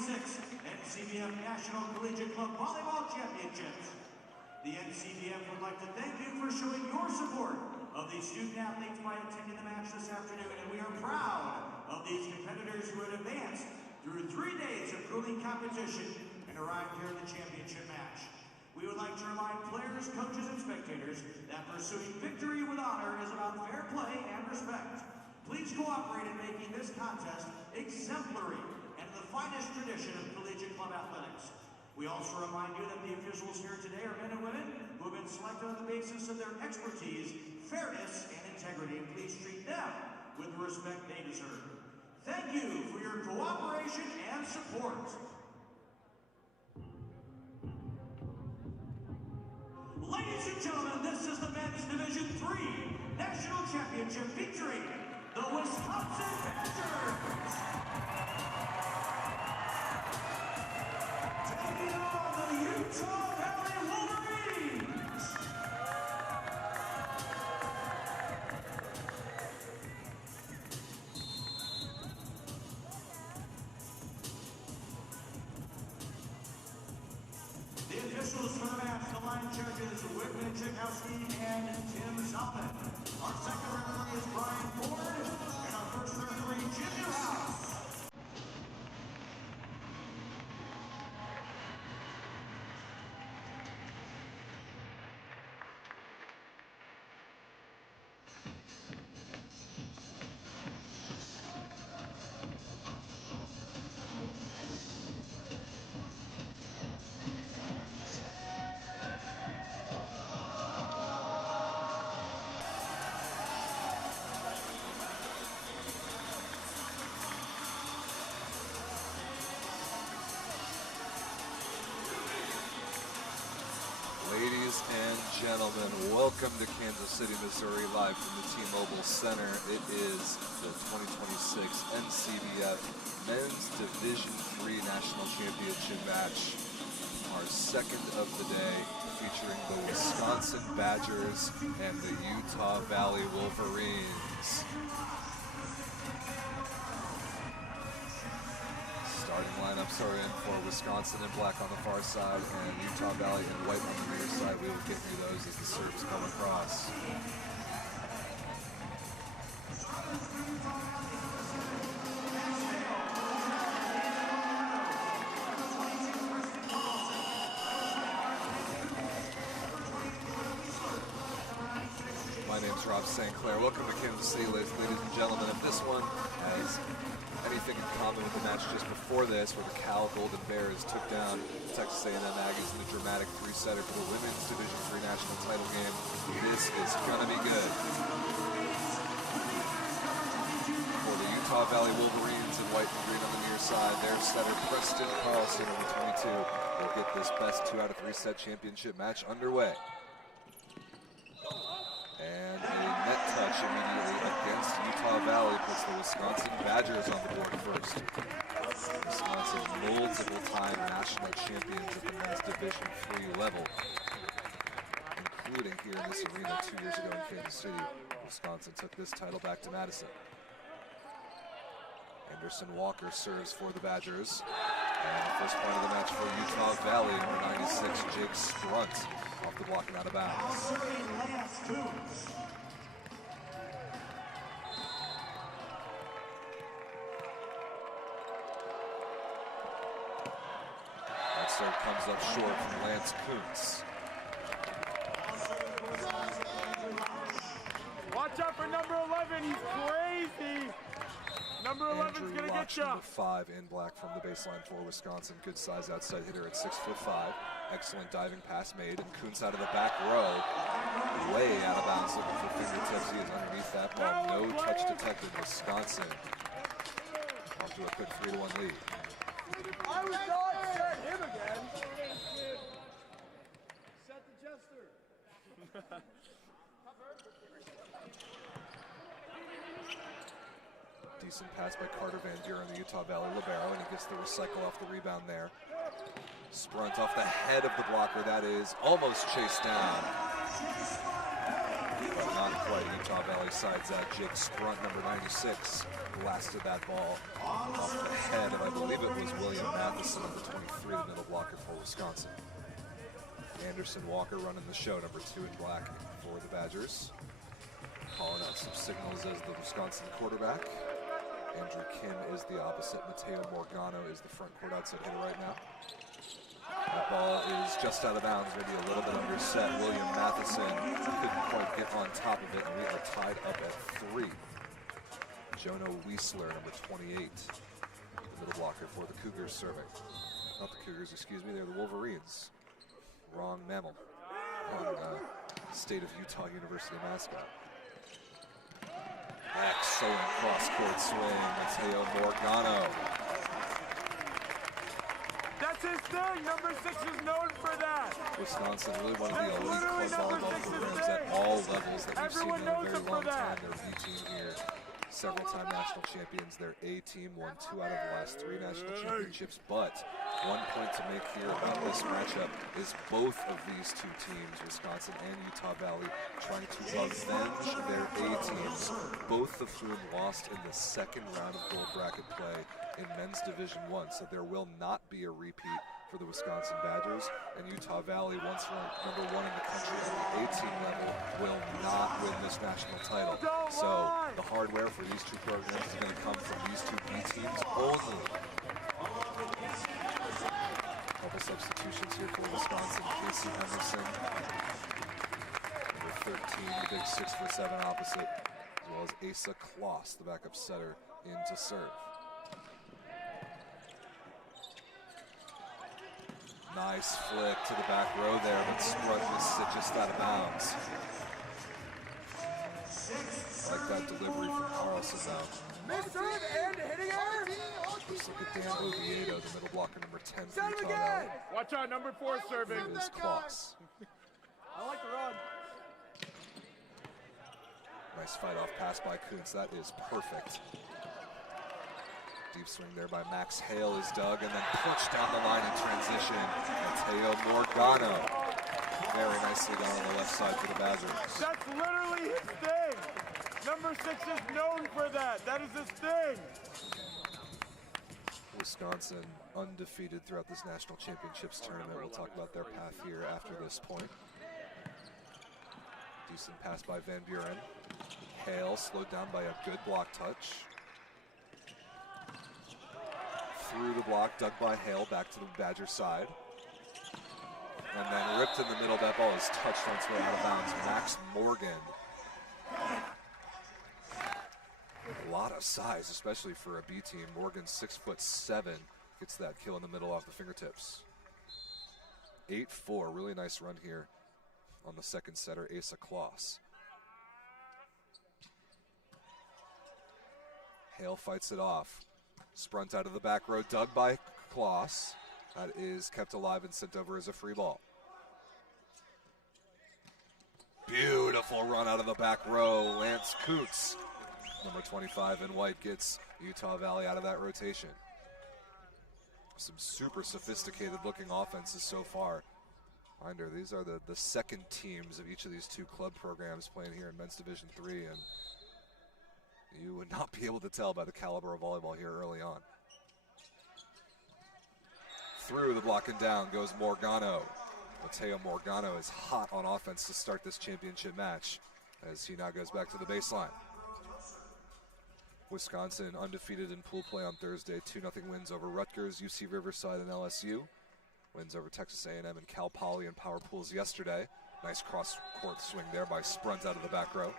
2026 NCVF National Collegiate Club Volleyball Championships. The NCVF would like to thank you for showing your support of these student athletes by attending the match this afternoon, and we are proud of these competitors who had advanced through 3 days of grueling competition and arrived here in the championship match. We would like to remind players, coaches, and spectators that pursuing victory with honor is about fair play and respect. Please cooperate in making this contest exemplary and the finest tradition of collegiate club athletics. We also remind you that the officials here today are men and women who have been selected on the basis of their expertise, fairness, and integrity. Please treat them with the respect they deserve. Thank you for your cooperation and support. Ladies and gentlemen, this is the Men's Division III National Championship featuring the Wisconsin Badgers. Taking on the Utah Valley Wolverines. The officials for the match, the line judges Whitman Chikowski and Tim Salvin. Our second referee is Brian Ford, and our first referee, Jim Newhouse. Ladies and gentlemen, welcome to Kansas City, Missouri, live from the T-Mobile Center. It is the 2026 NCVF Men's Division III National Championship match, our second of the day, featuring the Wisconsin Badgers and the Utah Valley Wolverines. Starting lineups are in for Wisconsin in black on the far side and Utah Valley in white on the near side. We will get through those as the serves come across. My name's Rob St. Clair. Welcome to Kansas City, ladies and gentlemen. If this one has anything in common with the match just before this, where the Cal Golden Bears took down Texas A&M Aggies in a dramatic 3-setter for the Women's Division III National Title game, this is gonna be good. For the Utah Valley Wolverines in white and green on the near side, their setter Preston Carlson, number 22, will get this best 2 out of 3 set championship match underway. And a net touch immediately against Utah Valley puts the Wisconsin Badgers on the board first. Wisconsin, multiple-time national champions at the men's Division III level, including here in this arena 2 years ago in Kansas City. Wisconsin took this title back to Madison. Anderson Walker serves for the Badgers. And the first point of the match for Utah Valley, number 96, Jake Sprunt, off the block and out of bounds. That serve comes up short from Lance Kuntz. Watch out for number 11, he's crazy. Number 11's gonna get you. Number 5 in black from the baseline for Wisconsin. Good size outside hitter at 6'5". Excellent diving pass made, and Kuntz out of the back row, way out of bounds, looking for fingertips. He is underneath that ball. No touch detected. Wisconsin off to a quick 3-1 lead. I was not set him again. Set the jester. Decent pass by Carter Van Buren, the Utah Valley libero, and he gets the recycle off the rebound there. Sprunt off the head of the blocker, that is almost chased down. but not quite. Utah Valley sides that. Jake Sprunt, number 96, blasted that ball off the head of, I believe it was William Matheson, number 23, the middle blocker for Wisconsin. Anderson Walker running the show, number 2 in black for the Badgers. Calling out some signals as the Wisconsin quarterback. Andrew Kim is the opposite. Mateo Morgano is the front court outside hitter right now. That ball is just out of bounds, maybe a little bit underset. William Matheson couldn't quite get on top of it, and we are tied up at 3. Jono Weisler, number 28, the middle blocker for the Cougars serving. Not the Cougars, excuse me, they're the Wolverines. Wrong mammal on State of Utah University mascot. Excellent cross-court swing, Mateo Morgano. That's his thing. Number 6 is known for that. Wisconsin, really one of the elite club volleyball programs at all levels that we've seen in a very long time. Their B team here, several-time national champions. Their A team won 2 out of the last 3 national championships. But one point to make here about this matchup is both of these 2 teams, Wisconsin and Utah Valley, trying to avenge their A teams, both of whom lost in the second round of gold bracket play in men's Division I, so there will not be a repeat for the Wisconsin Badgers, and Utah Valley, once ranked number 1 in the country at the A-team level, will not win this national title. So the hardware for these 2 programs is going to come from these 2 B teams only. Couple substitutions here for Wisconsin. Casey Emerson, number 13, the big 6'7" opposite, as well as Asa Kloss, the backup setter, in to serve. Nice flick to the back row there, but Sprunt missed it just out of bounds. I like that delivery from Carlson now. Missed it and hitting her. Let's look at Dan Oviedo, the middle blocker, number 10 for Set him Utah again. Valley. Watch out, number 4 serving. It is Kloss. I like the run. Nice fight off pass by Kuntz. That is perfect. Deep swing there by Max Hale is dug and then punched down the line in transition. Mateo Morgano. Very nicely done on the left side for the Badgers. That's literally his thing. Number 6 is known for that. That is his thing. Wisconsin undefeated throughout this national championships tournament. We'll talk about their path here after this point. Decent pass by Van Buren. Hale slowed down by a good block touch. Through the block, dug by Hale, back to the Badger side. And then ripped in the middle. That ball is touched on its way out of bounds. Max Morgan. A lot of size, especially for a B team. Morgan, 6'7", gets that kill in the middle off the fingertips. 8-4, really nice run here on the second setter, Asa Kloss. Hale fights it off. Sprunt out of the back row, dug by Kloss. That is kept alive and sent over as a free ball. Beautiful run out of the back row. Lance Kuntz, number 25 in white, gets Utah Valley out of that rotation. Some super sophisticated looking offenses so far. Reminder, these are the second teams of each of these 2 club programs playing here in Men's Division III, and you would not be able to tell by the caliber of volleyball here early on. Through the block and down goes Morgano. Mateo Morgano is hot on offense to start this championship match as he now goes back to the baseline. Wisconsin undefeated in pool play on Thursday. 2-0 wins over Rutgers, UC Riverside, and LSU. Wins over Texas A&M and Cal Poly in power pools yesterday. Nice cross-court swing there by Sprunt out of the back row.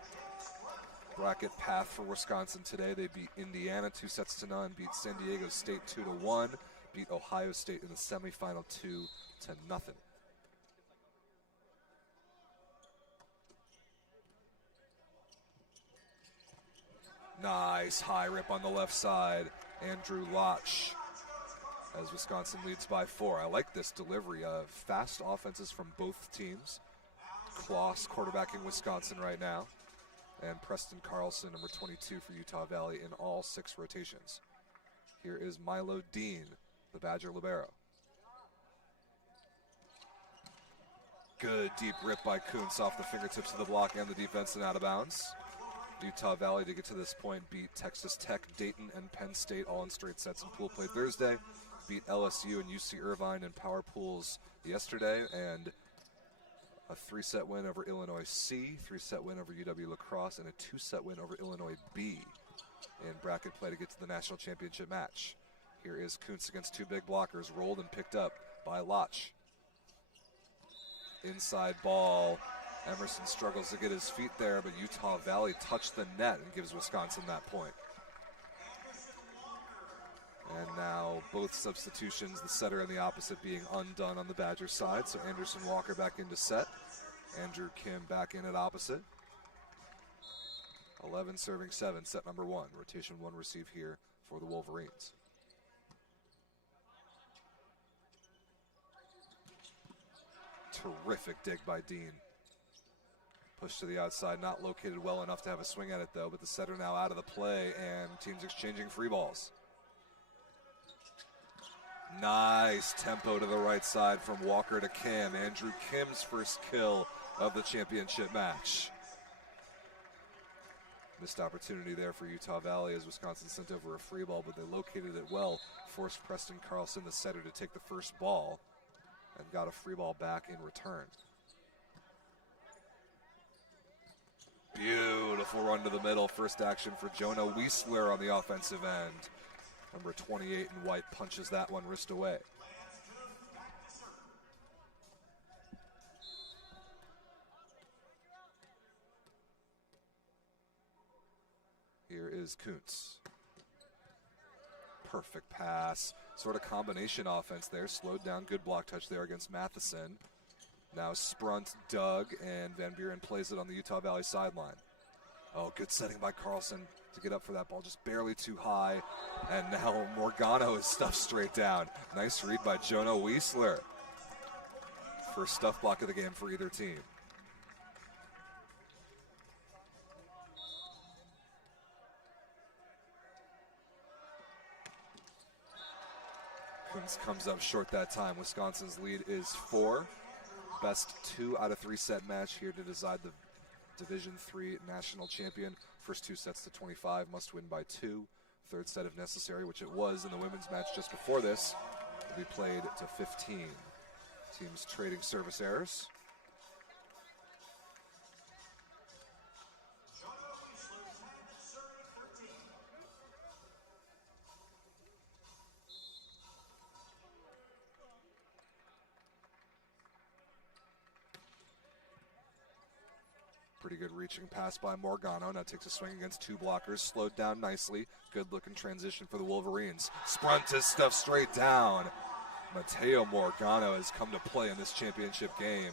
Bracket path for Wisconsin today. They beat Indiana 2-0, beat San Diego State 2-1, beat Ohio State in the semifinal 2-0. Nice high rip on the left side. Andrew Lotch as Wisconsin leads by 4. I like this delivery of fast offenses from both teams. Kloss quarterbacking Wisconsin right now. And Preston Carlson, number 22 for Utah Valley, in all 6 rotations. Here is Milo Dean, the Badger libero. Good deep rip by Kuntz off the fingertips of the block and the defense and out of bounds. Utah Valley, to get to this point, beat Texas Tech, Dayton, and Penn State all in straight sets in pool play Thursday. Beat LSU and UC Irvine in power pools yesterday, and a 3-set win over Illinois C, 3-set win over UW La Crosse, and a 2-set win over Illinois B in bracket play to get to the national championship match. Here is Kuntz against two big blockers, rolled and picked up by Lotch. Inside ball. Emerson struggles to get his feet there, but Utah Valley touched the net and gives Wisconsin that point. And now both substitutions, the setter and the opposite, being undone on the Badger side. So Anderson Walker back into set. Andrew Kim back in at opposite. 11 serving 7, set number 1. Rotation 1 receive here for the Wolverines. Terrific dig by Dean. Push to the outside, not located well enough to have a swing at it though, but the setter now out of the play and teams exchanging free balls. Nice tempo to the right side from Walker to Kim. Andrew Kim's first kill of the championship match. Missed opportunity there for Utah Valley as Wisconsin sent over a free ball, but they located it well. Forced Preston Carlson, the setter, to take the first ball and got a free ball back in return. Beautiful run to the middle. First action for Jonah Wiesler on the offensive end. Number 28 in white punches that one wrist away. Here is Kuntz. Perfect pass. Sort of combination offense there. Slowed down. Good block touch there against Matheson. Now Sprunt, Doug, and Van Buren plays it on the Utah Valley sideline. Oh, good setting by Carlson to get up for that ball, just barely too high. And now Morgano is stuffed straight down. Nice read by Jonah Wiesler. First stuff block of the game for either team. Kuntz comes up short that time. Wisconsin's lead is 4. Best 2 out of 3 set match here to decide the Division III national champion. First 2 sets to 25, must win by 2. Third set if necessary, which it was in the women's match just before this, will be played to 15. Teams trading service errors. Pretty good reaching pass by Morgano. Now takes a swing against 2 blockers. Slowed down nicely. Good looking transition for the Wolverines. Sprunt is stuffed straight down. Mateo Morgano has come to play in this championship game.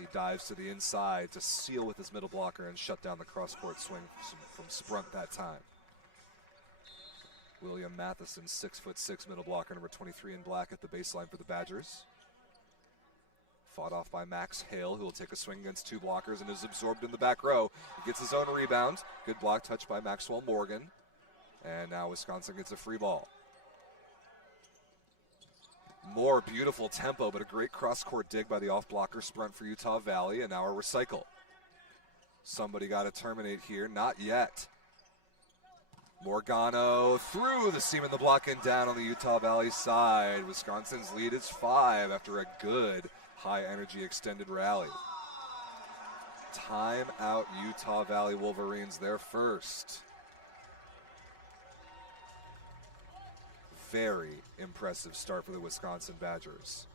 He dives to the inside to seal with his middle blocker and shut down the cross-court swing from Sprunt that time. William Matheson, 6'6" middle blocker, number 23 in black at the baseline for the Badgers. Fought off by Max Hale, who will take a swing against 2 blockers and is absorbed in the back row. He gets his own rebound. Good block touch by Maxwell Morgan. And now Wisconsin gets a free ball. More beautiful tempo, but a great cross-court dig by the off-blocker Sprunt for Utah Valley, and now a recycle. Somebody got to terminate here. Not yet. Morgano through the seam of the block and down on the Utah Valley side. Wisconsin's lead is 5 after a good high-energy extended rally. Timeout Utah Valley Wolverines, their first. Very impressive start for the Wisconsin Badgers.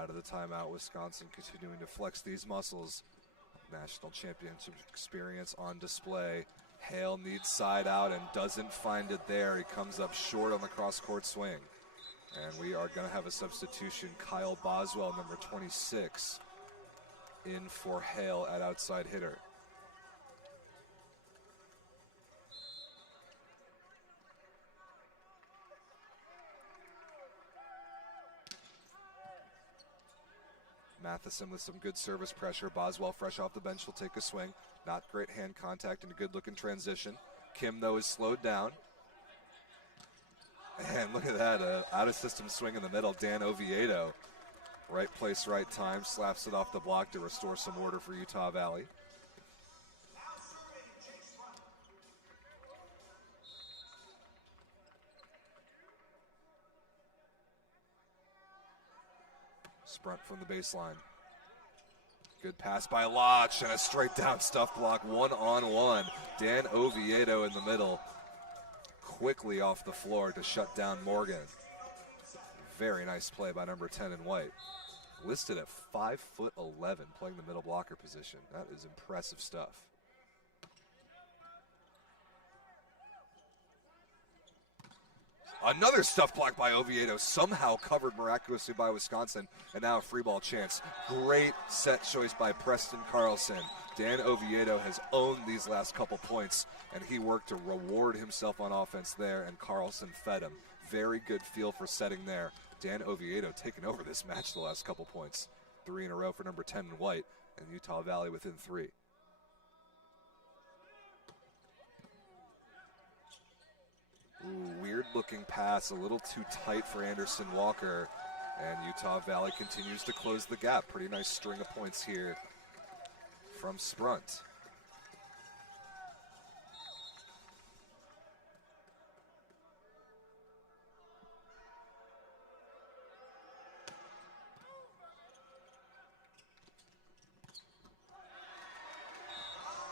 Out of the timeout, Wisconsin continuing to flex these muscles. National championship experience on display. Hale needs side out and doesn't find it there. He comes up short on the cross-court swing. And we are going to have a substitution. Kyle Boswell, number 26, in for Hale at outside hitter. Matheson with some good service pressure. Boswell, fresh off the bench, will take a swing. Not great hand contact and a good-looking transition. Kim, though, is slowed down. And look at that, out-of-system swing in the middle. Dan Oviedo, right place, right time, slaps it off the block to restore some order for Utah Valley. Sprint from the baseline. Good pass by Lodge and a straight down stuff block, one-on-one. Dan Oviedo in the middle, quickly off the floor to shut down Morgan. Very nice play by number 10 in white. Listed at 5'11", playing the middle blocker position. That is impressive stuff. Another stuff block by Oviedo, somehow covered miraculously by Wisconsin, and now a free ball chance. Great set choice by Preston Carlson. Dan Oviedo has owned these last couple points, and he worked to reward himself on offense there, and Carlson fed him. Very good feel for setting there. Dan Oviedo taking over this match the last couple points. 3 in a row for number 10 in white, and Utah Valley within 3. Ooh, weird looking pass, a little too tight for Anderson Walker, and Utah Valley continues to close the gap. Pretty nice string of points here from Sprunt.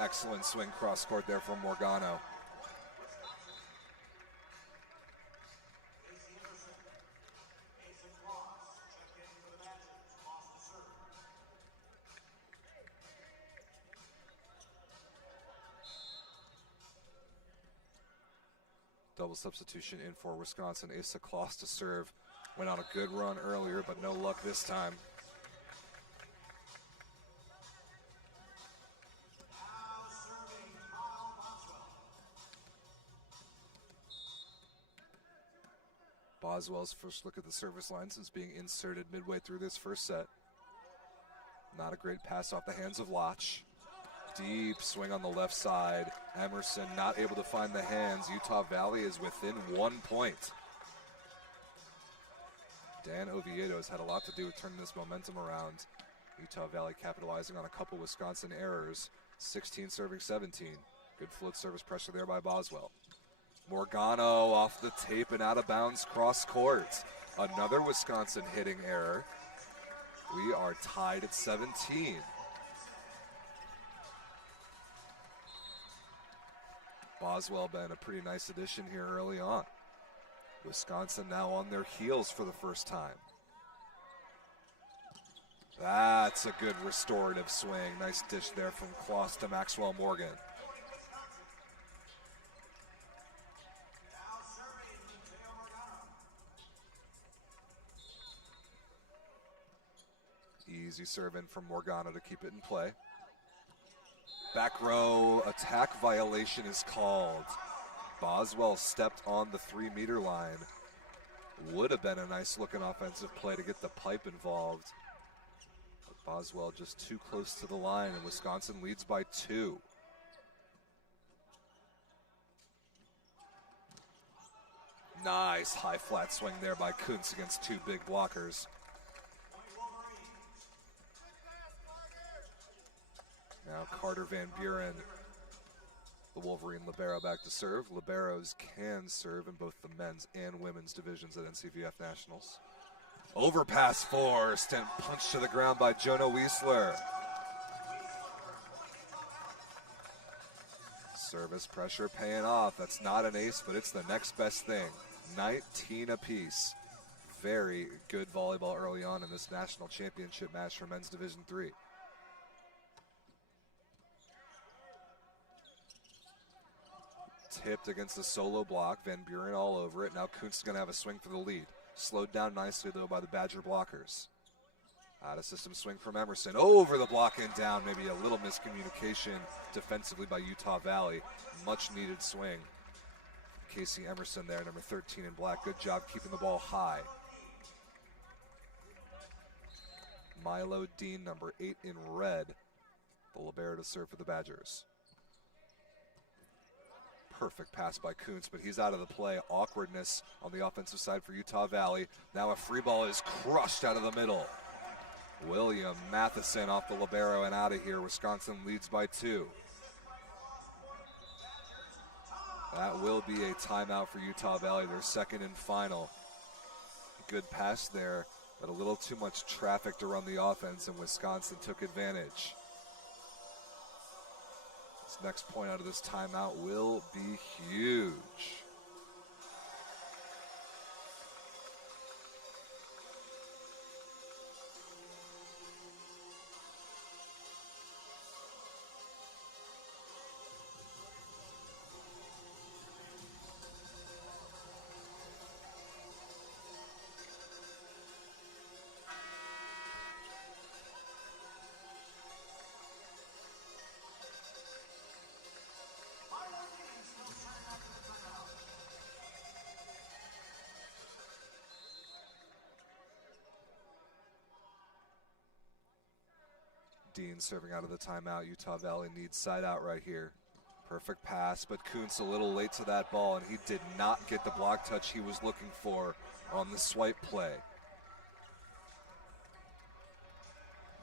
Excellent swing cross court there from Morgano. Double substitution in for Wisconsin. Asa Kloss to serve. Went on a good run earlier, but no luck this time. Boswell's first look at the service line since being inserted midway through this first set. Not a great pass off the hands of Lodge. Deep swing on the left side. Emerson not able to find the hands. Utah Valley is within 1 point. Dan Oviedo has had a lot to do with turning this momentum around. Utah Valley capitalizing on a couple Wisconsin errors. 16 serving 17. Good float service pressure there by Boswell. Morgano off the tape and out of bounds cross court. Another Wisconsin hitting error. We are tied at 17. Boswell been a pretty nice addition here early on. Wisconsin now on their heels for the first time. That's a good restorative swing. Nice dish there from Kloss to Maxwell Morgan. Easy serve in from Morgano to keep it in play. Back row attack violation is called. Boswell stepped on the 3-meter line. Would have been a nice looking offensive play to get the pipe involved. But Boswell just too close to the line, and Wisconsin leads by 2. Nice high flat swing there by Kuntz against 2 big blockers. Now Carter Van Buren, the Wolverine libero, back to serve. Liberos can serve in both the men's and women's divisions at NCVF Nationals. Overpass forced and punched to the ground by Jonah Wiesler. Service pressure paying off. That's not an ace, but it's the next best thing. 19 apiece. Very good volleyball early on in this national championship match for men's Division III. tipped against the solo block. Van Buren all over it. Now Kuntz is going to have a swing for the lead. Slowed down nicely, though, by the Badger blockers. Out of system swing from Emerson. Over the block and down. Maybe a little miscommunication defensively by Utah Valley. Much needed swing. Casey Emerson there, number 13 in black. Good job keeping the ball high. Milo Dean, number 8 in red. The libero to serve for the Badgers. Perfect pass by Kuntz, but he's out of the play. Awkwardness on the offensive side for Utah Valley. Now a free ball is crushed out of the middle. William Matheson off the libero and out of here. Wisconsin leads by 2. That will be a timeout for Utah Valley, their second and final. Good pass there, but a little too much traffic to run the offense, and Wisconsin took advantage. This next point out of this timeout will be huge. Dean serving out of the timeout. Utah Valley needs side out right here. Perfect pass, but Kuntz a little late to that ball, and he did not get the block touch he was looking for on the swipe play.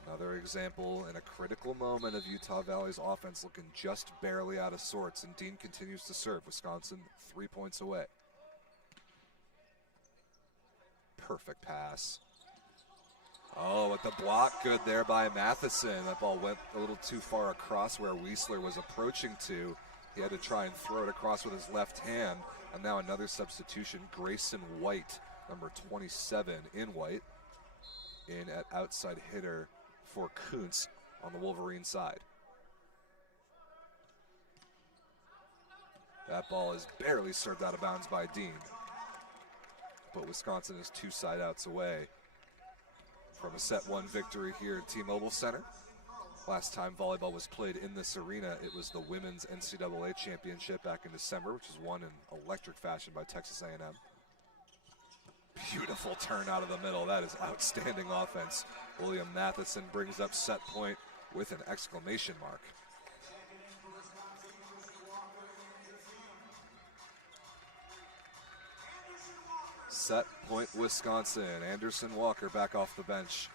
Another example in a critical moment of Utah Valley's offense looking just barely out of sorts, and Dean continues to serve. Wisconsin 3 points away. Perfect pass. Oh, with the block good there by Matheson. That ball went a little too far across where Weisler was approaching to. He had to try and throw it across with his left hand. And now another substitution, Grayson White, number 27 in white, in at outside hitter for Kuntz on the Wolverine side. That ball is barely served out of bounds by Dean. But Wisconsin is 2 side outs away from a set 1 victory here at T-Mobile Center. Last time volleyball was played in this arena, it was the Women's NCAA Championship back in December, which was won in electric fashion by Texas A&M. Beautiful turn out of the middle. That is outstanding offense. William Matheson brings up set point with an exclamation mark. Set point Wisconsin. Anderson Walker back off the bench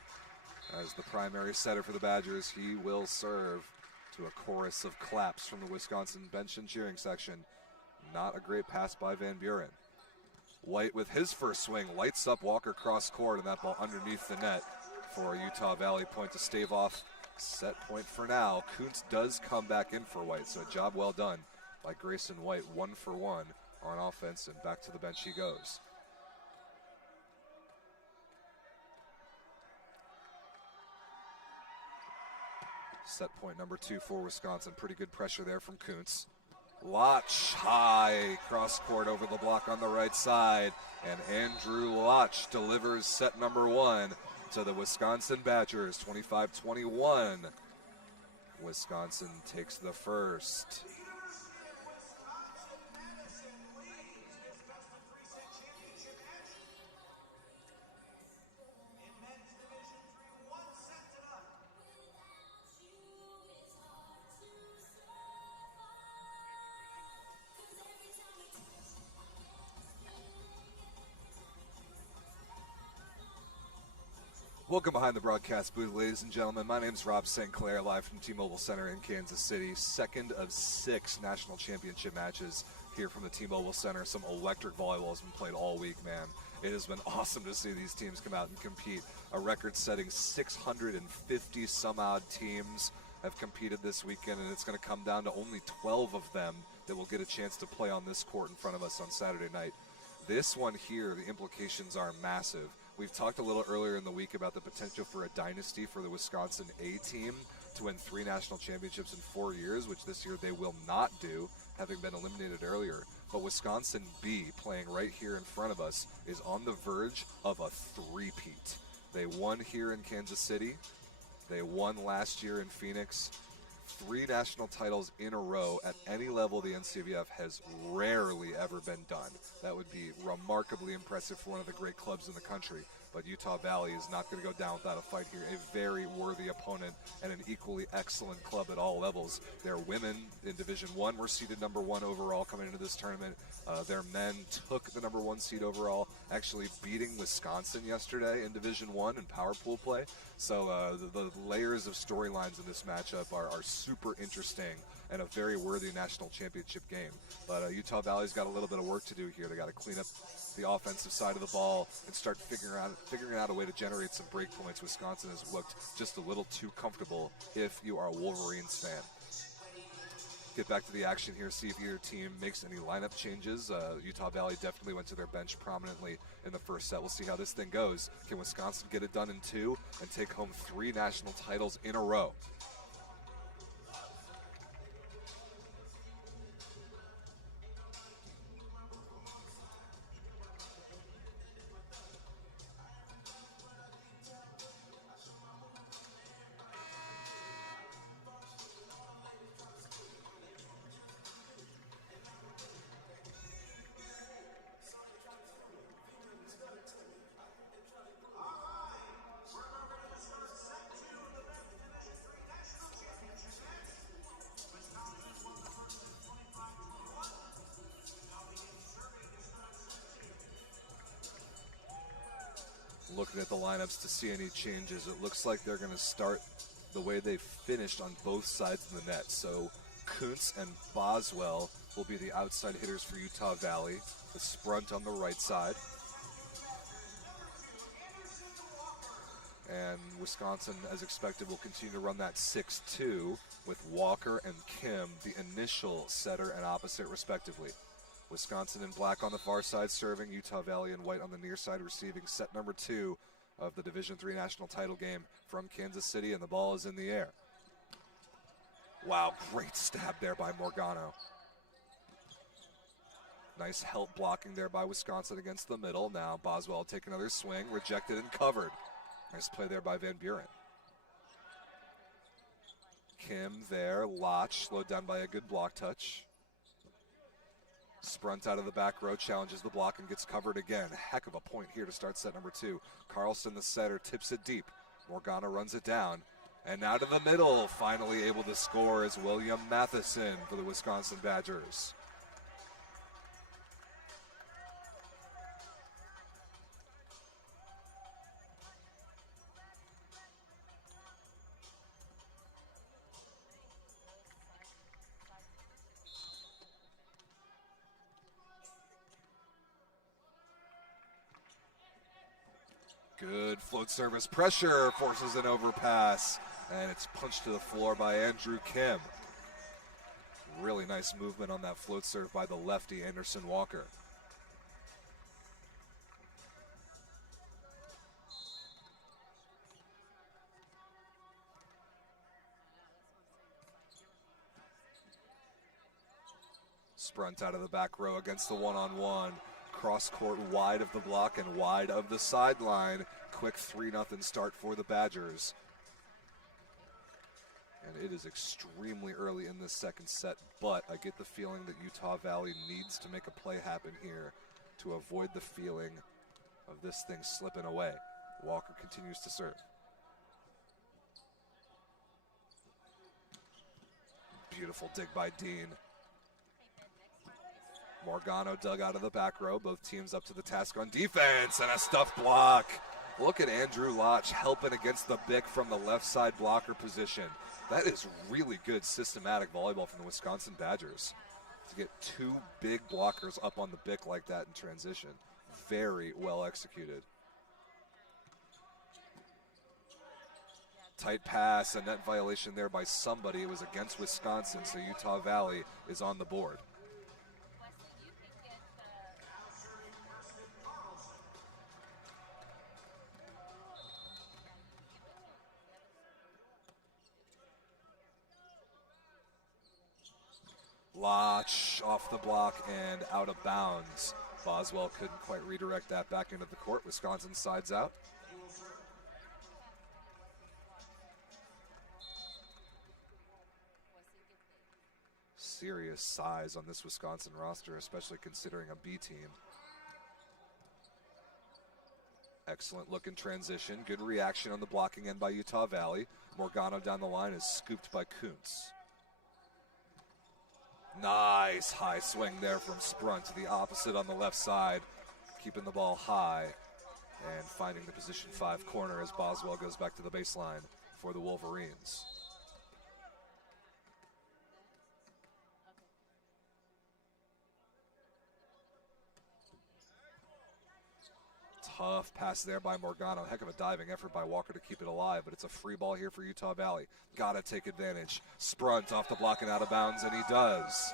as the primary setter for the Badgers. He will serve to a chorus of claps from the Wisconsin bench and cheering section. Not a great pass by Van Buren. White with his first swing lights up Walker cross court, and that ball underneath the net for a Utah Valley point to stave off set point for now. Kuntz does come back in for White, so a job well done by Grayson White. 1 for 1 on offense, and back to the bench he goes. Set point number 2 for Wisconsin. Pretty good pressure there from Kuntz. Lotch high cross court over the block on the right side, and Andrew Lotch delivers set number 1 to the Wisconsin Badgers. 25-21. Wisconsin takes the first. Welcome behind the broadcast booth, ladies and gentlemen. My name is Rob St. Clair, live from T-Mobile Center in Kansas City. Second of 6 national championship matches here from the T-Mobile Center. Some electric volleyball has been played all week, man. It has been awesome to see these teams come out and compete. A record-setting 650 some odd teams have competed this weekend, and it's going to come down to only 12 of them that will get a chance to play on this court in front of us on Saturday night. This one here, the implications are massive. We've talked a little earlier in the week about the potential for a dynasty for the Wisconsin A team to win 3 national championships in 4 years, which this year they will not do. having been eliminated earlier. But Wisconsin B, playing right here in front of us, is on the verge of a three-peat. They won here in Kansas City. They won last year in Phoenix. 3 national titles in a row at any level the NCVF has rarely ever been done. That would be remarkably impressive for one of the great clubs in the country. But Utah Valley is not going to go down without a fight here. A very worthy opponent and an equally excellent club at all levels. Their women in Division I were seeded number 1 overall coming into this tournament. Their men took the number 1 seed overall, actually beating Wisconsin yesterday in Division I in power pool play. So the layers of storylines in this matchup are super interesting and a very worthy national championship game. But Utah Valley's got a little bit of work to do here. They got to clean up the offensive side of the ball and start figuring out a way to generate some break points. Wisconsin has looked just a little too comfortable if you are a Wolverines fan. Get back to the action here, see if either team makes any lineup changes. Utah Valley definitely went to their bench prominently in the first set. We'll see how this thing goes. Can Wisconsin get it done in 2 and take home 3 national titles in a row? Looking at the lineups to see any changes. It looks like they're going to start the way they finished on both sides of the net. So Kuntz and Boswell will be the outside hitters for Utah Valley. The Sprunt on the right side. And Wisconsin, as expected, will continue to run that 6-2 with Walker and Kim, the initial setter and opposite, respectively. Wisconsin in black on the far side serving, Utah Valley in white on the near side receiving set number 2 of the Division III national title game from Kansas City, and the ball is in the air. Wow, great stab there by Morgano. Nice help blocking there by Wisconsin against the middle. Now Boswell will take another swing, rejected and covered. Nice play there by Van Buren. Kim there, Lotch slowed down by a good block touch. Sprunt out of the back row, challenges the block and gets covered again. Heck of a point here to start set number 2. Carlson, the setter, tips it deep. Morgana runs it down. And now to the middle, finally able to score is William Matheson for the Wisconsin Badgers. Good float service pressure, forces an overpass, and it's punched to the floor by Andrew Kim. Really nice movement on that float serve by the lefty, Anderson Walker. Sprunt out of the back row against the one-on-one. Cross court wide of the block and wide of the sideline. Quick 3-0 start for the Badgers. And it is extremely early in this second set, but I get the feeling that Utah Valley needs to make a play happen here to avoid the feeling of this thing slipping away. Walker continues to serve. Beautiful dig by Dean. Morgano dug out of the back row. Both teams up to the task on defense, and a stuffed block. Look at Andrew Lotch helping against the Bick from the left side blocker position. That is really good systematic volleyball from the Wisconsin Badgers. To get 2 big blockers up on the Bick like that in transition. Very well executed. Tight pass, a net violation there by somebody. It was against Wisconsin, so Utah Valley is on the board. Lotch off the block and out of bounds. Boswell couldn't quite redirect that back into the court. Wisconsin sides out. Serious size on this Wisconsin roster, especially considering a B team. Excellent look in transition. Good reaction on the blocking end by Utah Valley. Morgano down the line is scooped by Kuntz. Nice high swing there from Sprunt to the opposite on the left side. Keeping the ball high and finding the position 5 corner as Boswell goes back to the baseline for the Wolverines. Tough pass there by Morgano. Heck of a diving effort by Walker to keep it alive, but it's a free ball here for Utah Valley. Gotta take advantage. Sprunt off the block and out of bounds, and he does.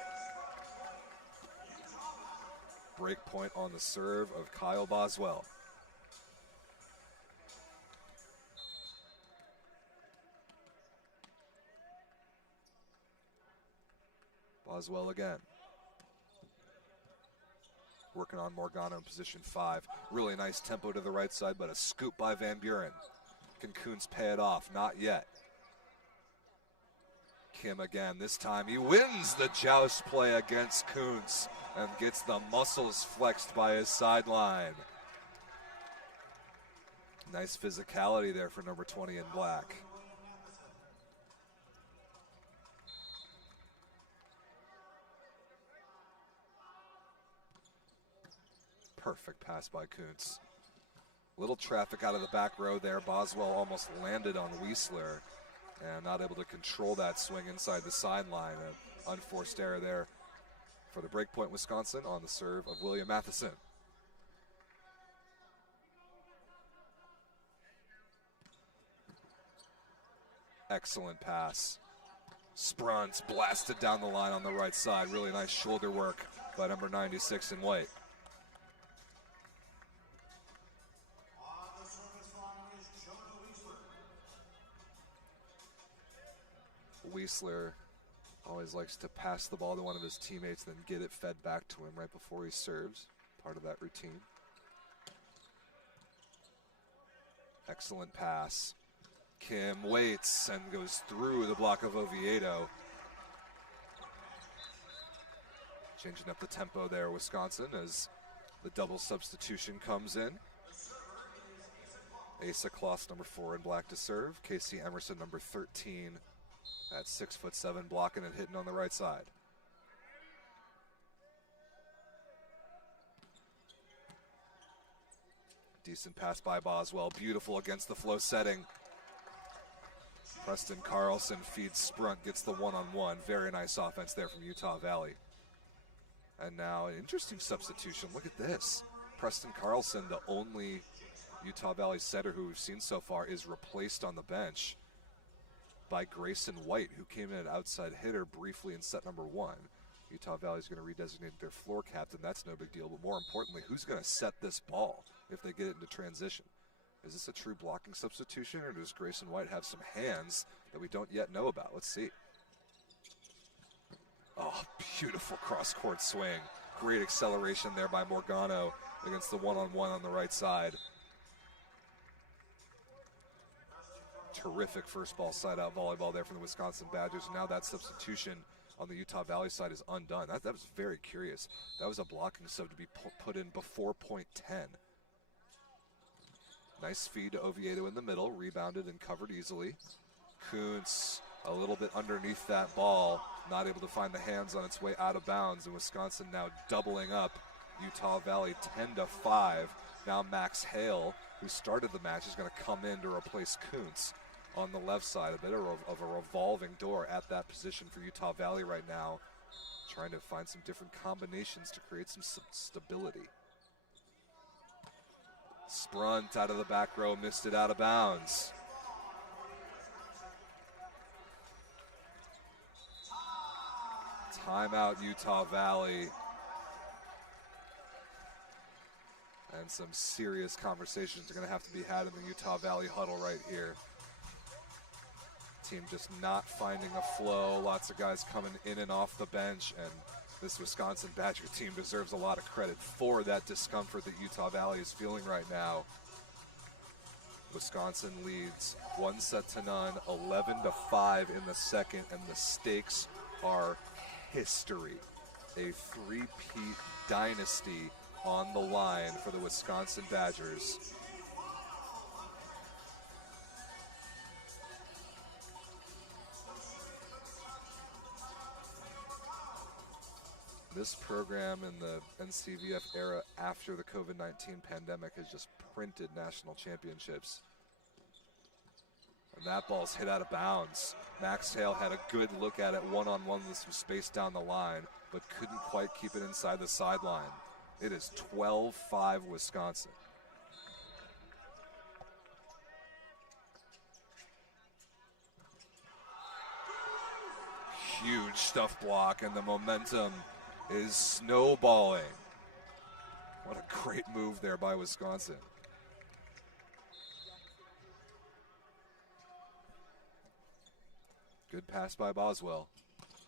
Break point on the serve of Kyle Boswell. Boswell again. Working on Morgano in position 5. Really nice tempo to the right side, but a scoop by Van Buren. Can Kuntz pay it off? Not yet. Kim again. This time he wins the joust play against Kuntz and gets the muscles flexed by his sideline. Nice physicality there for number 20 in black. Perfect pass by Kuntz. Little traffic out of the back row there. Boswell almost landed on Wiesler and not able to control that swing inside the sideline. An unforced error there for the breakpoint Wisconsin on the serve of William Matheson. Excellent pass. Sprunt blasted down the line on the right side. Really nice shoulder work by number 96 in white. Wiesler always likes to pass the ball to one of his teammates, then get it fed back to him right before he serves. Part of that routine. Excellent pass. Kim waits and goes through the block of Oviedo. Changing up the tempo there, Wisconsin, as the double substitution comes in. Asa Kloss, number 4 in black to serve. Casey Emerson, number 13. At 6'7", blocking and hitting on the right side. Decent pass by Boswell. Beautiful against the flow setting. Preston Carlson feeds Sprunt, gets the one-on-one. Very nice offense there from Utah Valley. And now an interesting substitution. Look at this. Preston Carlson, the only Utah Valley setter who we've seen so far, is replaced on the bench by Grayson White, who came in at outside hitter briefly in set number 1. Utah Valley is going to redesignate their floor captain. That's no big deal, but more importantly, who's going to set this ball if they get it into transition? Is this a true blocking substitution, or does Grayson White have some hands that we don't yet know about? Let's see. Oh, beautiful cross-court swing. Great acceleration there by Morgano against the one-on-one on the right side. Terrific first ball side-out volleyball there from the Wisconsin Badgers. And now that substitution on the Utah Valley side is undone. That was very curious. That was a blocking sub to be put in before point 10. Nice feed to Oviedo in the middle, rebounded and covered easily. Kuntz a little bit underneath that ball, not able to find the hands on its way out of bounds, and Wisconsin now doubling up Utah Valley 10-5. Now Max Hale, who started the match, is going to come in to replace Kuntz on the left side. A bit of a revolving door at that position for Utah Valley right now, trying to find some different combinations to create some stability. Sprunt out of the back row, missed it out of bounds. Timeout, Utah Valley. And some serious conversations are going to have to be had in the Utah Valley huddle right here. team just not finding a flow. Lots of guys coming in and off the bench, and this Wisconsin Badger team deserves a lot of credit for that discomfort that Utah Valley is feeling right now. Wisconsin leads 1-0, 11-5 in the second, and the stakes are history. A three-peat dynasty on the line for the Wisconsin Badgers. This program in the NCVF era after the COVID-19 pandemic has just printed national championships. And that ball's hit out of bounds. Max Hale had a good look at it one-on-one with some space down the line, but couldn't quite keep it inside the sideline. It is 12-5 Wisconsin. Huge stuff block, and the momentum is snowballing. What a great move there by Wisconsin. Good pass by Boswell.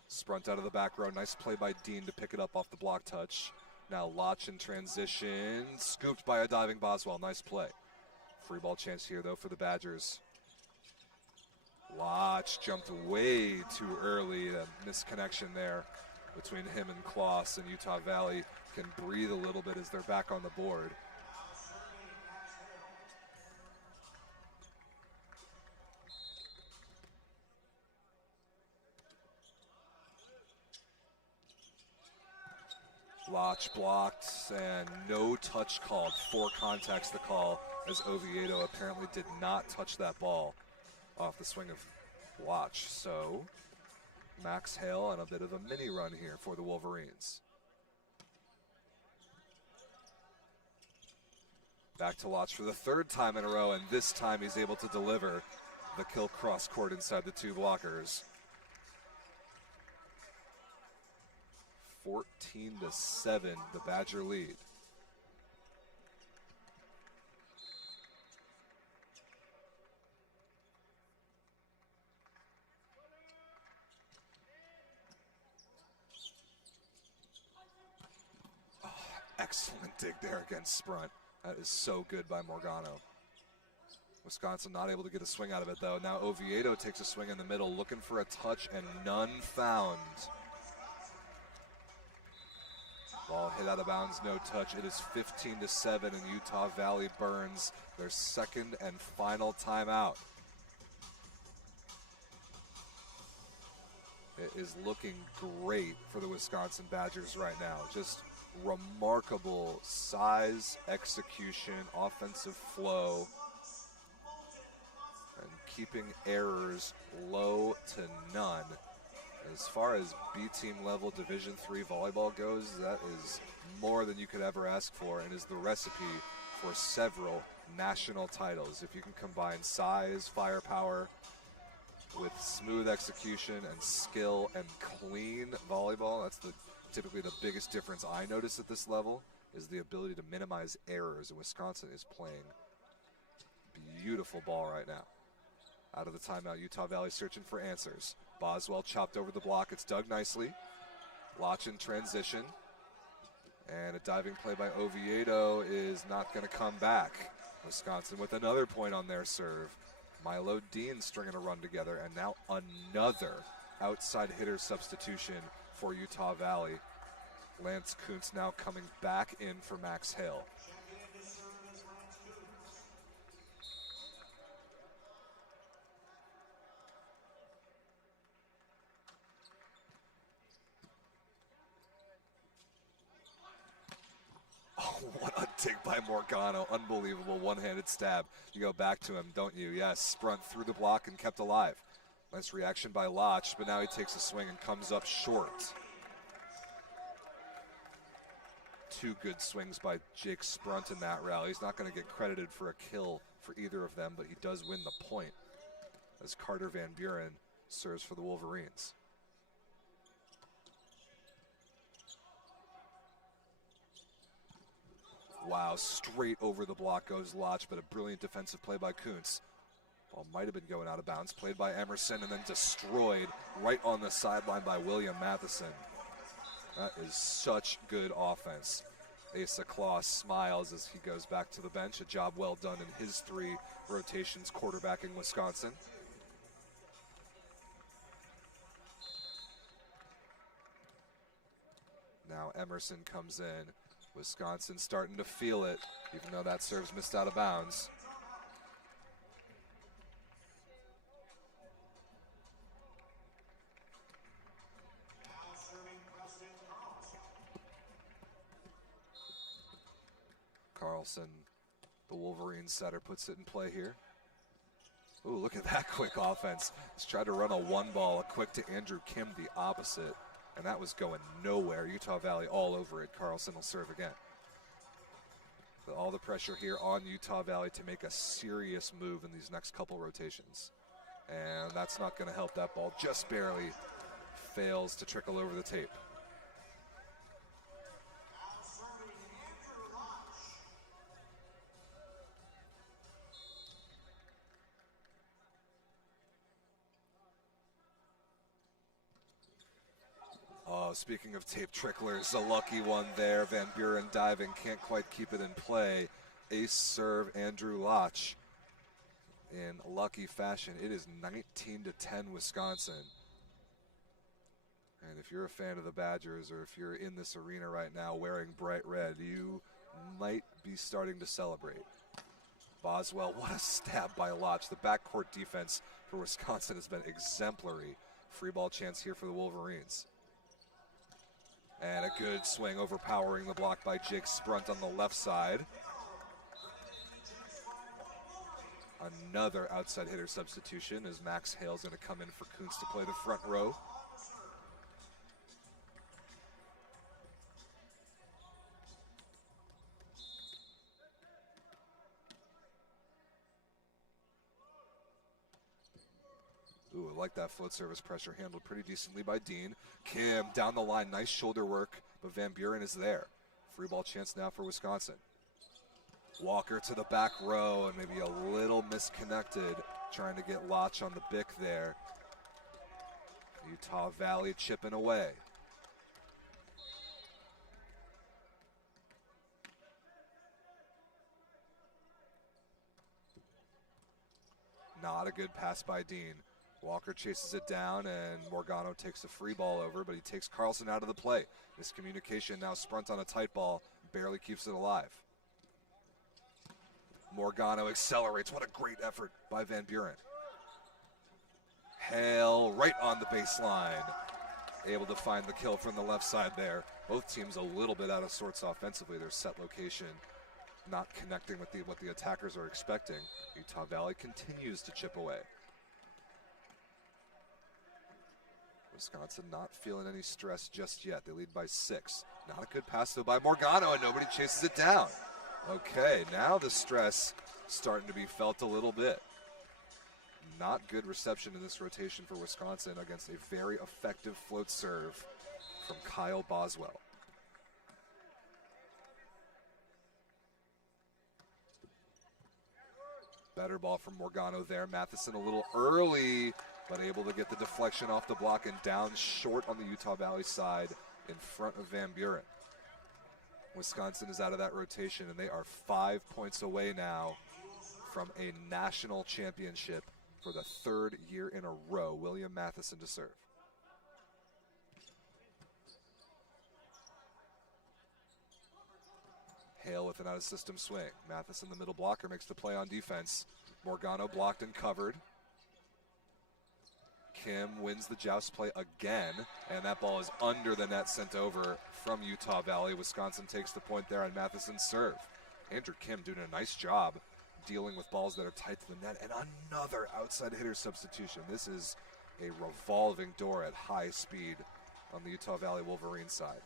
Sprint out of the back row. Nice play by Dean to pick it up off the block touch. Now Lotch in transition. Scooped by a diving Boswell. Nice play. Free ball chance here, though, for the Badgers. Lotch jumped way too early. A misconnection there between him and Kloss, and Utah Valley can breathe a little bit as they're back on the board. Lotch blocked, and no touch called. 4 contacts the call, as Oviedo apparently did not touch that ball off the swing of Lotch. So Max Hale on a bit of a mini run here for the Wolverines. Back to Lotch for the 3rd time in a row, and this time he's able to deliver the kill cross court inside the 2 blockers. 14-7, the Badger lead. Oh, excellent dig there against Sprunt. That is so good by Morgano. Wisconsin not able to get a swing out of it, though. Now Oviedo takes a swing in the middle, looking for a touch, and none found. Ball hit out of bounds, no touch. It is 15-7, and Utah Valley burns their 2nd and final timeout. It is looking great for the Wisconsin Badgers right now. Just remarkable size, execution, offensive flow, and keeping errors low to none. As far as B-team level Division III volleyball goes, that is more than you could ever ask for, and is the recipe for several national titles. If you can combine size, firepower, with smooth execution and skill and clean volleyball, that's typically the biggest difference I notice at this level, is the ability to minimize errors, and Wisconsin is playing beautiful ball right now. Out of the timeout, Utah Valley searching for answers. Boswell chopped over the block. It's dug nicely. Lotch in transition. And a diving play by Oviedo is not going to come back. Wisconsin with another point on their serve. Milo Dean stringing a run together. And now another outside hitter substitution for Utah Valley. Lance Kuntz now coming back in for Max Hale. What a dig by Morgano. Unbelievable one-handed stab. You go back to him, don't you? Yes, Sprunt through the block and kept alive. Nice reaction by Lotch, but now he takes a swing and comes up short. 2 good swings by Jake Sprunt in that rally. He's not going to get credited for a kill for either of them, but he does win the point as Carter Van Buren serves for the Wolverines. Wow, straight over the block goes Lotch, but a brilliant defensive play by Kuntz. Ball might have been going out of bounds, played by Emerson and then destroyed right on the sideline by William Matheson. That is such good offense. Asa Claus smiles as he goes back to the bench. A job well done in his 3 rotations quarterbacking Wisconsin. Now Emerson comes in. Wisconsin starting to feel it, even though that serve's missed out of bounds. Carlson, the Wolverines setter, puts it in play here. Ooh, look at that quick offense. He's tried to run a 1-ball, a quick to Andrew Kim, the opposite, and that was going nowhere. Utah Valley all over it. Carlson will serve again. But all the pressure here on Utah Valley to make a serious move in these next couple rotations. And that's not going to help. That ball just barely fails to trickle over the tape. Oh, speaking of tape tricklers, a lucky one there. Van Buren diving, can't quite keep it in play. Ace serve, Andrew Lotch in lucky fashion. It is 19-10 Wisconsin. And if you're a fan of the Badgers, or if you're in this arena right now wearing bright red, you might be starting to celebrate. Boswell, what a stab by Lotch. The backcourt defense for Wisconsin has been exemplary. Free ball chance here for the Wolverines. And a good swing, overpowering the block by Jake Sprunt on the left side. Another outside hitter substitution as Max Hale's going to come in for Kuntz to play the front row. Ooh, I like that float service pressure, handled pretty decently by Dean. Kim down the line, nice shoulder work, but Van Buren is there. Free ball chance now for Wisconsin. Walker to the back row and maybe a little misconnected, trying to get Lotch on the bick there. Utah Valley chipping away. Not a good pass by Dean. Walker chases it down, and Morgano takes the free ball over, but he takes Carlson out of the play. Miscommunication, now Sprunt on a tight ball, barely keeps it alive. Morgano accelerates. What a great effort by Van Buren. Hale right on the baseline. Able to find the kill from the left side there. Both teams a little bit out of sorts offensively. Their set location not connecting with what the attackers are expecting. Utah Valley continues to chip away. Wisconsin not feeling any stress just yet. They lead by 6. Not a good pass though by Morgano, and nobody chases it down. Okay, now the stress starting to be felt a little bit. Not good reception in this rotation for Wisconsin against a very effective float serve from Kyle Boswell. Better ball from Morgano there. Matheson a little early, but able to get the deflection off the block and down short on the Utah Valley side in front of Van Buren. Wisconsin is out of that rotation, and they are 5 points away now from a national championship for the 3rd year in a row. William Matheson to serve. Hale with an out-of-system swing. Matheson, the middle blocker, makes the play on defense. Morgano blocked and covered. Kim wins the joust play again, and that ball is under the net, sent over from Utah Valley. Wisconsin takes the point there on Matheson's serve. Andrew Kim doing a nice job dealing with balls that are tight to the net, and another outside hitter substitution. This is a revolving door at high speed on the Utah Valley Wolverines side.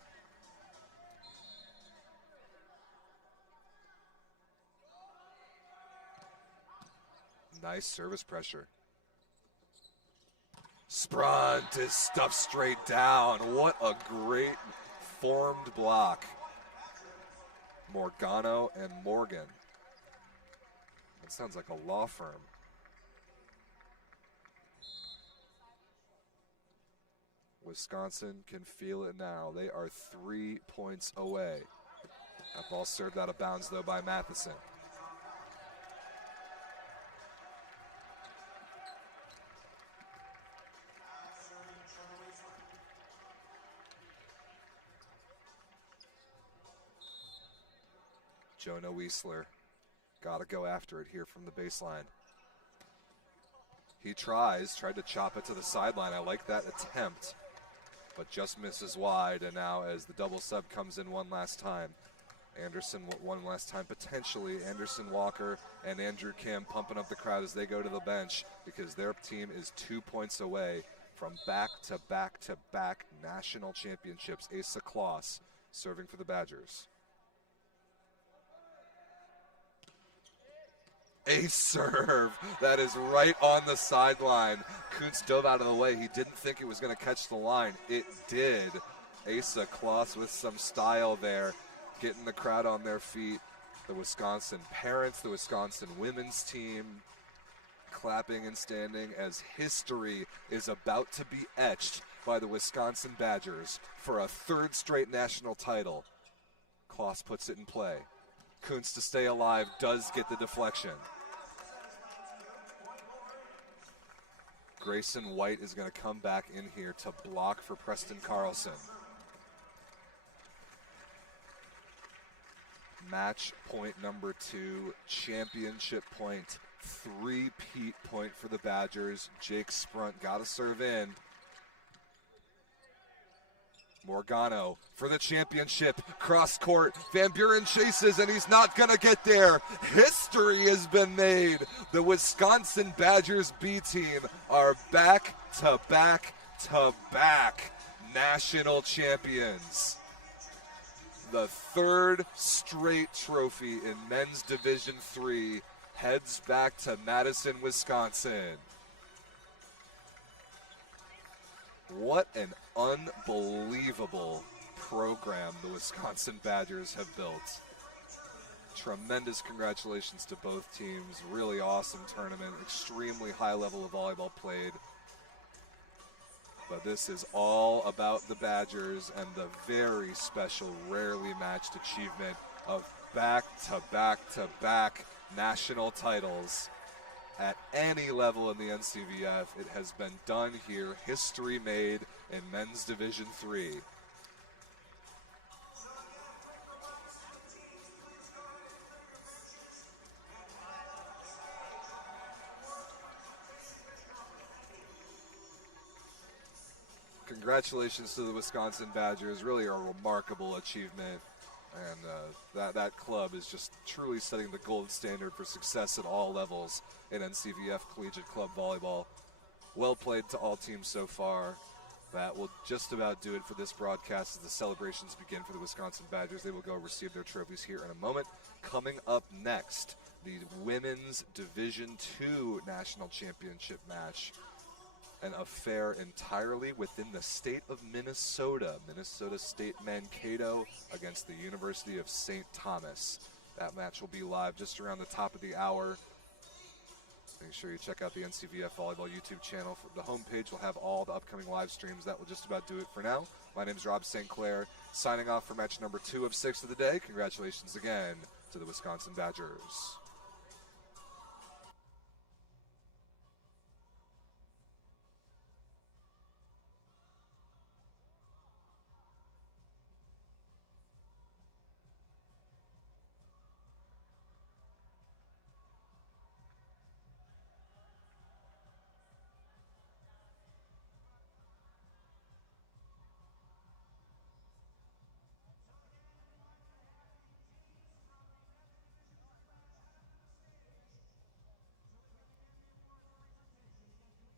Nice service pressure. Sprunt is stuffed straight down. What a great formed block. Morgano and Morgan. That sounds like a law firm. Wisconsin can feel it now. They are 3 points away. That ball served out of bounds, though, by Matheson. Jonah Weisler, got to go after it here from the baseline. He tried to chop it to the sideline. I like that attempt, but just misses wide. And now as the double sub comes in one last time, Anderson one last time potentially, Anderson Walker and Andrew Kim pumping up the crowd as they go to the bench because their team is 2 points away from back-to-back-to-back national championships. Asa Kloss serving for the Badgers. A serve that is right on the sideline. Kuntz dove out of the way. He didn't think it was going to catch the line. It did. Asa Kloss with some style there, getting the crowd on their feet. The Wisconsin parents, the Wisconsin women's team, clapping and standing as history is about to be etched by the Wisconsin Badgers for a third straight national title. Kloss puts it in play. Kuntz, to stay alive, does get the deflection. Grayson White is going to come back in here to block for Preston Carlson. Match point number 2, championship point, 3-peat point for the Badgers. Jake Sprunt got to serve in. Morgano for the championship, cross court, Van Buren chases and he's not gonna get there. History has been made. The Wisconsin Badgers B team are back-to-back-to-back national champions. The third straight trophy in men's Division III heads back to Madison, Wisconsin. What an unbelievable program the Wisconsin Badgers have built. Tremendous congratulations to both teams. Really awesome tournament. Extremely high level of volleyball played. But this is all about the Badgers and the very special, rarely matched achievement of back-to-back-to-back national titles. At any level in the NCVF, it has been done here. History made in men's Division III. Congratulations to the Wisconsin Badgers. Really a remarkable achievement. And that club is just truly setting the gold standard for success at all levels in NCVF Collegiate Club Volleyball. Well played to all teams so far. That will just about do it for this broadcast as the celebrations begin for the Wisconsin Badgers. They will go receive their trophies here in a moment. Coming up next, the Women's Division II National Championship match. An affair entirely within the state of Minnesota. Minnesota State Mankato against the University of St. Thomas. That match will be live just around the top of the hour. Make sure you check out the NCVF Volleyball YouTube channel. The homepage will have all the upcoming live streams. That will just about do it for now. My name is Rob St. Clair, signing off for match number 2 of 6 of the day. Congratulations again to the Wisconsin Badgers.